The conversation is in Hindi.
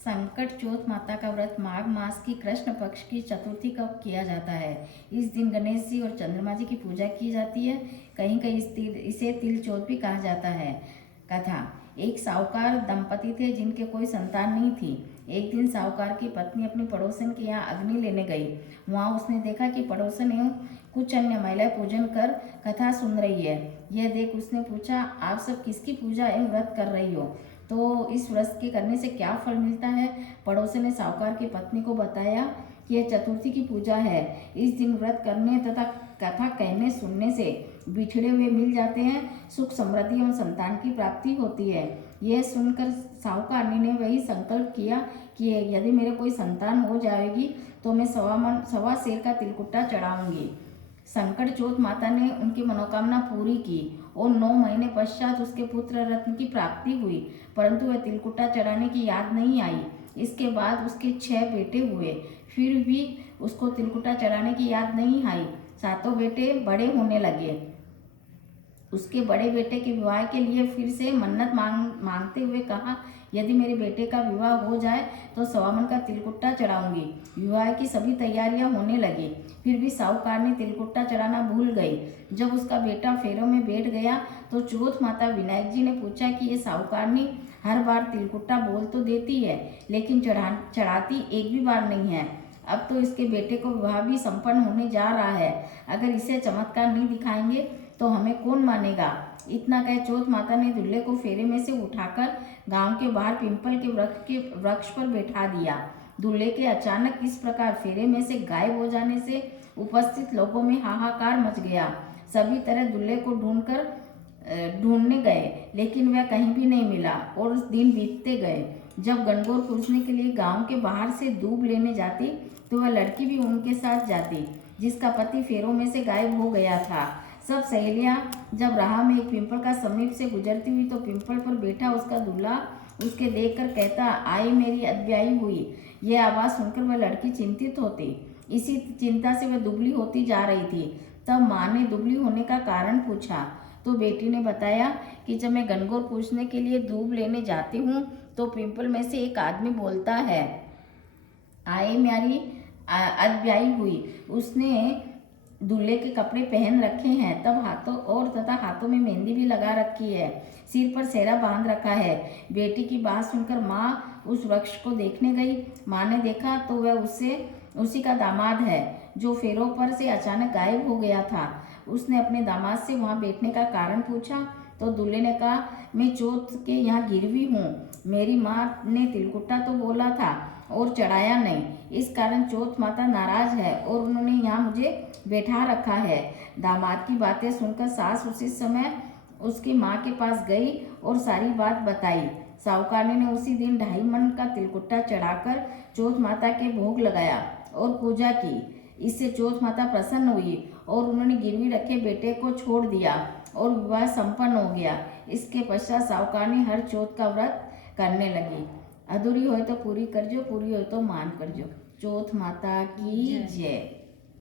संकट चौथ माता का व्रत माघ मास की कृष्ण पक्ष की चतुर्थी को किया जाता है। इस दिन गणेश जी और चंद्रमा जी की पूजा की जाती है। कहीं कहीं इसे तिल चौथ भी कहा जाता है। कथा। एक साहूकार दंपति थे जिनके कोई संतान नहीं थी। एक दिन साहूकार की पत्नी अपनी पड़ोसन के यहाँ अग्नि लेने गई। वहाँ उसने देखा कि पड़ोसन एवं कुछ अन्य महिलाएं पूजन कर कथा सुन रही है। यह देख उसने पूछा, आप सब किसकी पूजा एवं व्रत कर रही हो? तो इस व्रत के करने से क्या फल मिलता है? पड़ोसन ने साहूकार की पत्नी को बताया कि यह चतुर्थी की पूजा है। इस दिन व्रत करने तथा कथा कहने सुनने से बिछड़े हुए मिल जाते हैं, सुख समृद्धि और संतान की प्राप्ति होती है। यह सुनकर साहूकार ने वही संकल्प किया कि यदि मेरे कोई संतान हो जाएगी तो मैं सवा सेर का तिलकुट्टा चढ़ाऊंगी। संकट चौथ माता ने उनकी मनोकामना पूरी की और 9 महीने पश्चात उसके पुत्र रत्न की प्राप्ति हुई, परंतु वह तिलकुट्टा चढ़ाने की याद नहीं आई। इसके बाद उसके 6 बेटे हुए, फिर भी उसको तिलकुट्टा चढ़ाने की याद नहीं आई। सातों बेटे बड़े होने लगे। उसके बड़े बेटे के विवाह के लिए फिर से मन्नत मांगते हुए कहा, यदि मेरे बेटे का विवाह हो जाए तो 1.25 मन का तिलकुट्टा चढ़ाऊंगी। विवाह की सभी तैयारियां होने लगी, फिर भी साहूकार ने तिलकुट्टा चढ़ाना भूल गई। जब उसका बेटा फेरों में बैठ गया तो चौथ माता विनायक जी ने पूछा कि ये साहूकारनी हर बार तिलकुट्टा बोल तो देती है, लेकिन चढ़ाती एक भी बार नहीं है। अब तो इसके बेटे को विवाह भी संपन्न होने जा रहा है। अगर इसे चमत्कार नहीं दिखाएंगे तो हमें कौन मानेगा? इतना कह चौथ माता ने दूल्हे को फेरे में से उठाकर गांव के बाहर पिंपल के वृक्ष पर बैठा दिया। दूल्हे के अचानक इस प्रकार फेरे में से गायब हो जाने से उपस्थित लोगों में हाहाकार मच गया। सभी तरह दूल्हे को ढूंढने गए, लेकिन वह कहीं भी नहीं मिला और दिन बीतते गए। जब गणगौर पूजने के लिए गांव के बाहर से दूब लेने जाती तो वह लड़की भी उनके साथ जाती, जिसका पति फेरों में से गायब हो गया था। सब सहेलियां जब राह में एक पिंपल का समीप से गुजरती हुई तो पिंपल पर बैठा उसका दूल्हा उसके देखकर कहता, आए मेरी अदब्याई हुई। यह आवाज़ सुनकर वह लड़की चिंतित होती। इसी चिंता से वह दुबली होती जा रही थी। तब माँ ने दुबली होने का कारण पूछा तो बेटी ने बताया कि जब मैं गणगौर पूजने के लिए दूब लेने जाती हूँ तो पिंपल में से एक आदमी बोलता है, आए मेरी अदब्याई हुई। उसने दूल्हे के कपड़े पहन रखे हैं, तब हाथों में मेहंदी भी लगा रखी है, सिर पर सेहरा बांध रखा है। बेटी की बात सुनकर माँ उस वृक्ष को देखने गई। माँ ने देखा तो वह उसी का दामाद है जो फेरों पर से अचानक गायब हो गया था। उसने अपने दामाद से वहाँ बैठने का कारण पूछा तो दूल्हे ने कहा, मैं चौथ के यहाँ गिरवी हूँ। मेरी माँ ने तिलकुट्टा तो बोला था और चढ़ाया नहीं, इस कारण चौथ माता नाराज है और उन्होंने यहाँ मुझे बैठा रखा है। दामाद की बातें सुनकर सास उसी समय उसकी माँ के पास गई और सारी बात बताई। साहूकारनी ने उसी दिन 2.5 मन का तिलकुट्टा चढ़ाकर चौथ माता के भोग लगाया और पूजा की। इससे चौथ माता प्रसन्न हुई और उन्होंने गिरवी रखे बेटे को छोड़ दिया और विवाह संपन्न हो गया। इसके पश्चात साहूकारनी हर चौथ का व्रत करने लगी। अधूरी हो तो पूरी करजो, पूरी हो तो मान करजो। चौथ माता की जय।